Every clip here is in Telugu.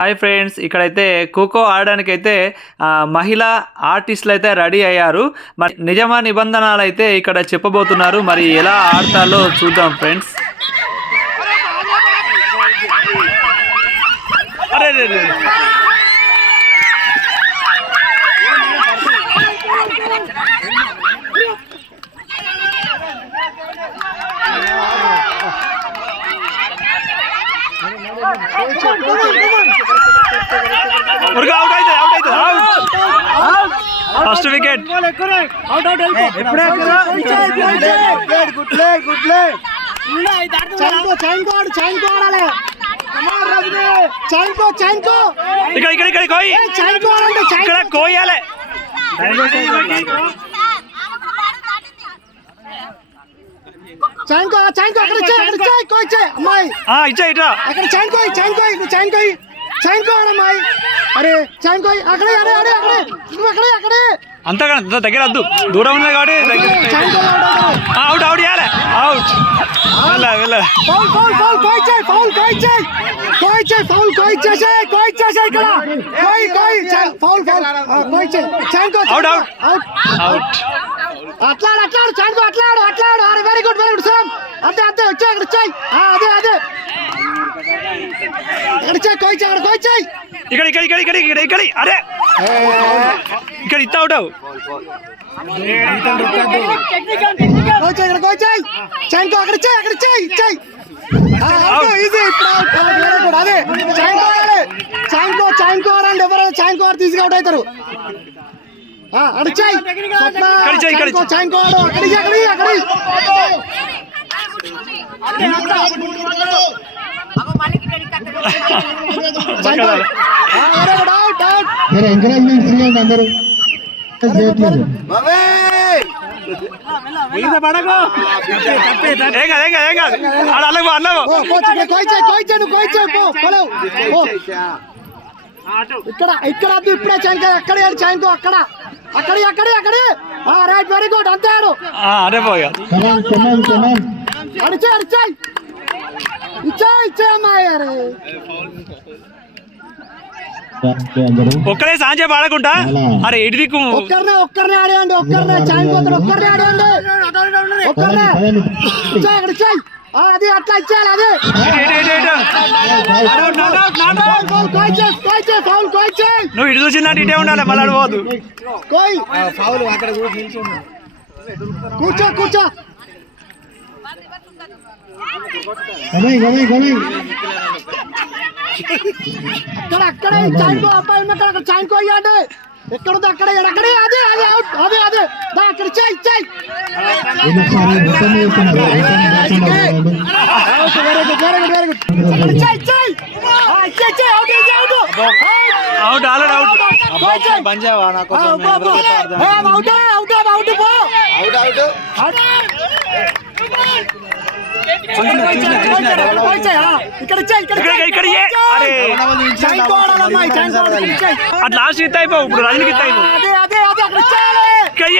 హాయ్ ఫ్రెండ్స్, ఇక్కడైతే ఖోఖో ఆడడానికి అయితే మహిళా ఆర్టిస్టులు అయితే రెడీ అయ్యారు. మరి నిజమా నిబంధనలు అయితే ఇక్కడ చెప్పబోతున్నారు. మరి ఎలా ఆడతారో చూద్దాం ఫ్రెండ్స్. అరే ఫస్ట్ వికెట్. ఇక్కడ కోయాలి. అంతా దగ్గర వద్దు, దూరం ఉన్నది కాబట్టి అవుట్ అవుట్ చేయాలి. అవుట్ అట్లాడు చాంకో అట్లాడు. అరే వెరీ గుడ్ సామ్. అంతే వచ్చాయి అక్కడ వచ్చాయి. అదే ఇక్కడ అరే ఇక్కడ ఇస్తా అవుతావు. చాంకో అక్కడ ఇచ్చాయి. అదే చాంకో ఆడండి. ఎవరైనా చాంకో ఆడ తీసుకు అవుట్ అవుతారు. అడిచాయి చాంకో ఆడు. అక్కడి అందరూ ఇక్కడ ఇప్పుడే చాంకో అక్కడే చాంకో అక్కడి రైట్ వెరీ గుడ్. అంతే ఆడు. అడిచాయి ఇచ్చాయమ్మాయారు. ఒక్కడే సాంజే పాడకుండా అరే ఎడిదికు ఒక్కరినే ఆడేయండి. చాంకోతాడు. ఒక్కరినే ఆడేయండి. అది అట్లా ఇచ్చేయాలి. అదే నువ్వు ఇటు చూసిందంటే ఇటే ఉండాలి. మళ్ళీ అడవద్దు. కూర్చో అక్కడే చాంకో అబ్బాయి అక్కడ చాంకో అయ్యాడు. ఎక్కడుంది అక్కడే అదే అక్కడ ఇచ్చాయి. అట్లా లాస్ట్ ఇస్తా అయిపో. ఇప్పుడు రజనికి ఇస్తా అయిపో.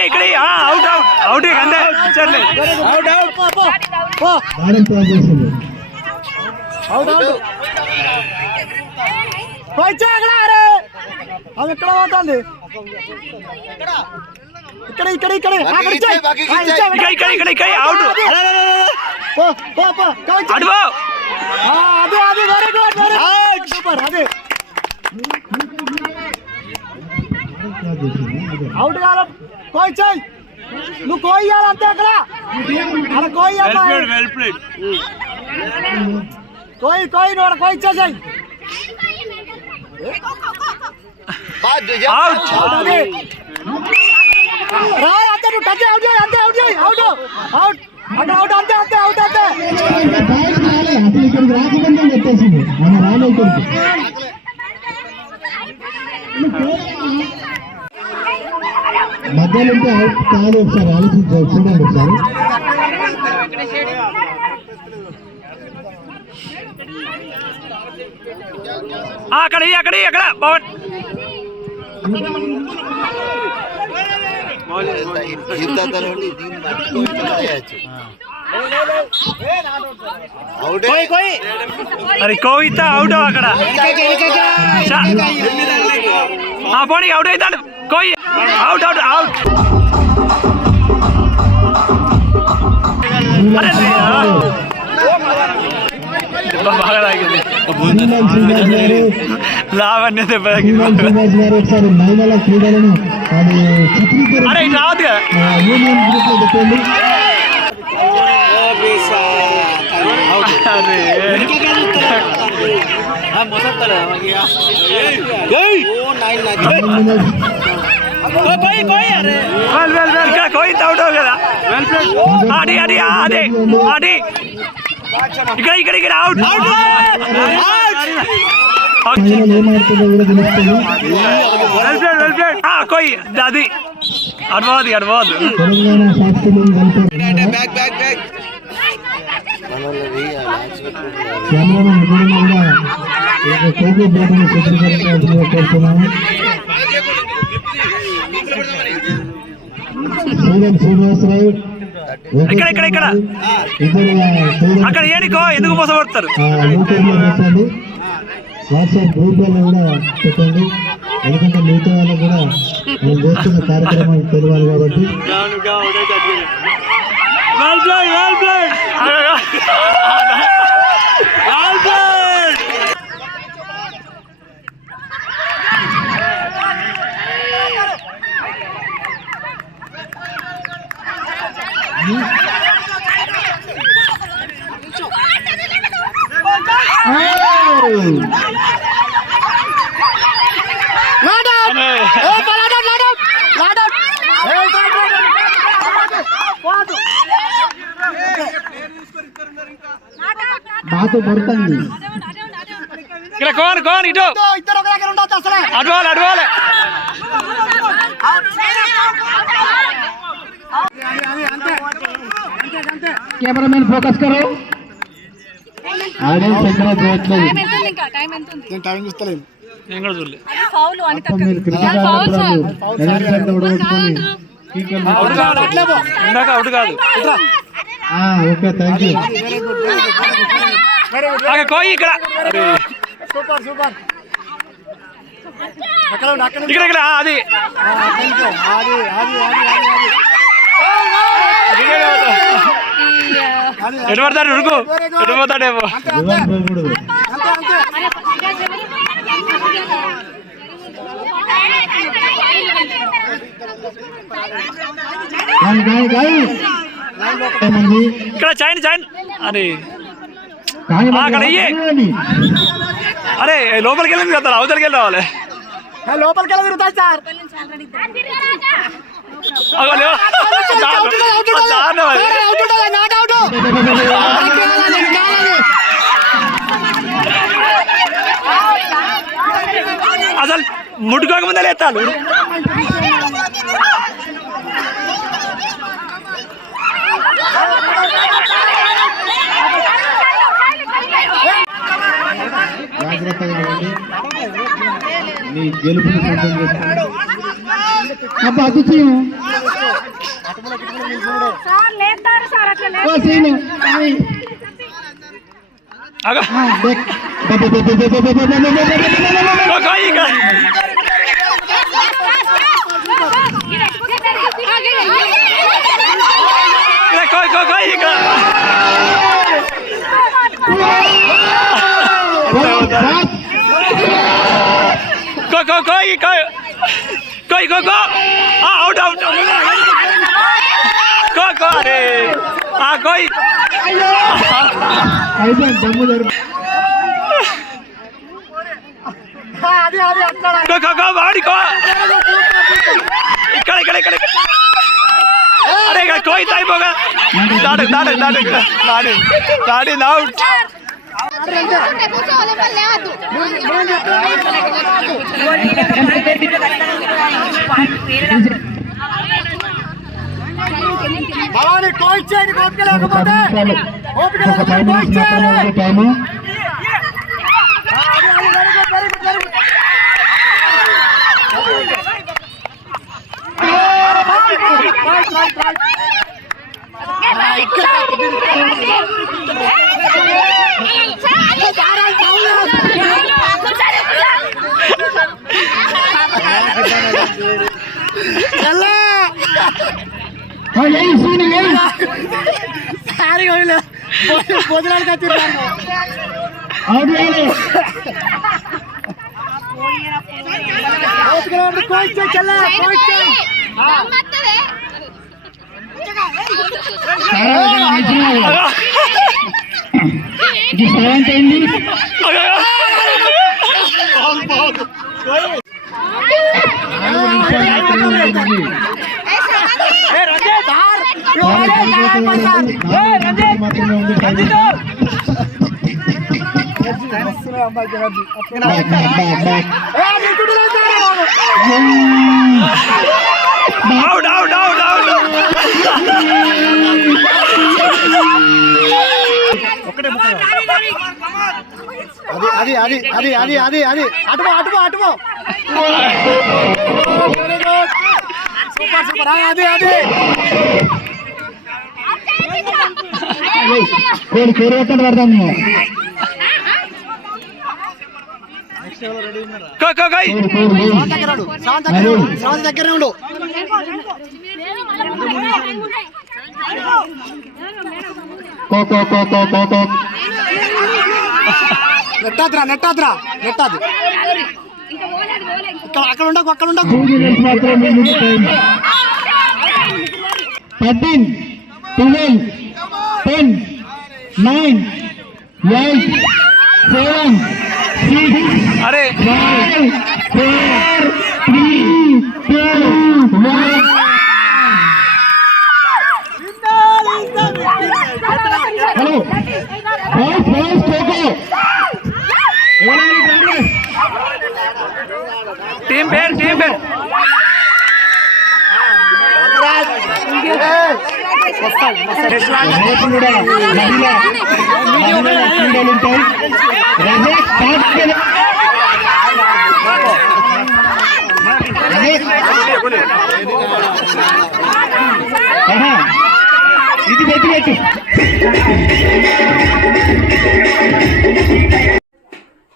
ఇక్కడ అవుట్ అవుట్ అంతే. అది ఎక్కడ పోతుంది. ఇక్కడ అవుట్. అదే వెరీ గుడ్. సూపర్. అదే అవుట్ కాలం. కోయిచాయి నువ్వు కోయాలి. అంతే అక్కడ కోయి నువ్వు కోయిచ్చేసాయి. రా అంతే నువ్వు టచ్ అవుట్ చేయి. అంతే అవుట్ చేయి. అవుట్ అక్కడ అవుట్. అంతే ఇక్కడికి రాకుండా చెప్పేసింది. మన రాలేదు మధ్యలో ఉంటే అవుట్ కాదు. ఒకసారి ఆలోచించారు. చూడండి ఒకసారి. అక్కడ పవన్ అరే కోయిత అవుట్ అక్కడ పోనీ అవుట్ అవుతాడు కోయి అవుట్ అవుట్ అవుట్ బాగా తాగింది లావణ్య దెబ్బ తాగింది ఒకసారి మహిళల క్రీడలను అది అరే ఇటు రావద్దు కదా యూనియన్ గ్రూప్ లో పెట్టండి. ఇక్కడ కోయింత అవుట్ కదా అడి అడి అదే అడి ఇక్కడ ఇక్కడ ఇక్కడ అవుట్ మహిళలు ఏమాడుతుందో కూడా తెలుస్తుంది. కోయి అది అడవదు అడవదు తెలంగాణ శాస్త్రీయ కెమెరామెన్ నిపుణులుగా కోకో బోర్డును చిత్రీకరించాల్సిందిగా కోరుతున్నాము. శ్రీనివాసరావు ఇక్కడ ఇక్కడ ఇక్కడ అక్కడ ఏడికో ఎందుకు మోసపడతారు యూట్యూబ్లో పెట్టండి, వాట్సాప్ గ్రూప్లలో కూడా పెట్టండి. ఎందుకంటే మిగతా వాళ్ళకు కూడా మనం చేస్తున్న కార్యక్రమాలు తెలియాలి కాబట్టి. బాతో పడుతుంది ఇక్కడ కోన్ కోన్ ఇటు ఇద్దరు ఒక దగ్గర ఉండొచ్చు అసలే. అడవాలి అడవాలి కెమెరామెన్ ఫోకస్ కరో. ఆడియన్స్ ఎక్కడ చూడట్లేదు. నేను టైం చూస్తలేను. నేను కూడా చూడలేదు మీరు క్రికెట్ ఆడుతున్నారు. ఎలక్షన్ ఓడగొట్టుకొని అవుట్ కాదు ఇందాక అవుట్ కాదు ఓకే థ్యాంక్ యూ. అక్కడ కోయి ఇక్కడ సూపర్ సూపర్. అక్కడ ఉండు, అక్కడ ఉండు. ఇక్కడ ఇక్కడ అది అది అది ఎటు పడతాడు ఉరుకు ఎటు పోతాడేమో రివర్స్ పోకూడదు. ఇక్కడ చైన్ చైన్ అరే అక్కడ ఇయ్యే అరే లోపలికి వెళ్ళింది కదా అవతలికి వెళ్ళి రావాలి లోపలికి వెళ్ళి తిరుగుతాయి సార్. అసలు ముట్టుకోక ముందే లేస్తాను జాగ్రత్తగా ఉండండి. మీ గెలుపుని సిద్ధం చేసుకోండి. అబ్బా అతిథి అవుట్ అవుట్ అరే కోయి అయిపోయింది దమ్ము జరిపి అది అది అక్కడ వాడికో ఇక్కడ ఇక్కడ ఇక్కడ అరే ఇక్కడ కోయి తాయిపోగా దాడు దాడు దాడు దాడి దాడి అవుట్ భవాని కోచ్ చేయండి. ఓపిక లేకపోతే ఓపిక ఒక 5 లేకపోతే minutes మాత్రమే ఉంది టైము. ఇక్కడ భోజనానికి వచ్చిర్రు అది అది అది అది అది అది అటువో అటువో అటువో సూపర్ సూపర్ అది అది కోడి ఎక్కడ పడతాము దగ్గర ఉండు నెట్టాద్రా నెట్టాద్రా నెట్టాది ఇక్కడ అక్కడ ఉండకు అక్కడ ఉండకు 13 12 10 9 8 7 6 అరే 5 4 3 2 1 హలో బాస్ కోకో టీం పేరు ఇది పెట్టి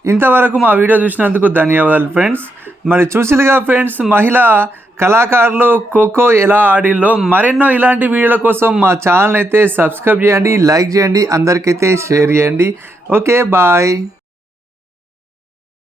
ఇంతవరకు మా వీడియో చూసినందుకు ధన్యవాదాలు ఫ్రెండ్స్. మరి చూసిలుగా ఫ్రెండ్స్, మహిళా కళాకారులు ఖోఖో ఎలా ఆడిల్లో మరెన్నో ఇలాంటి వీడియోల కోసం మా ఛానల్ అయితే సబ్స్క్రైబ్ చేయండి, లైక్ చేయండి, అందరికైతే షేర్ చేయండి. Okay bye.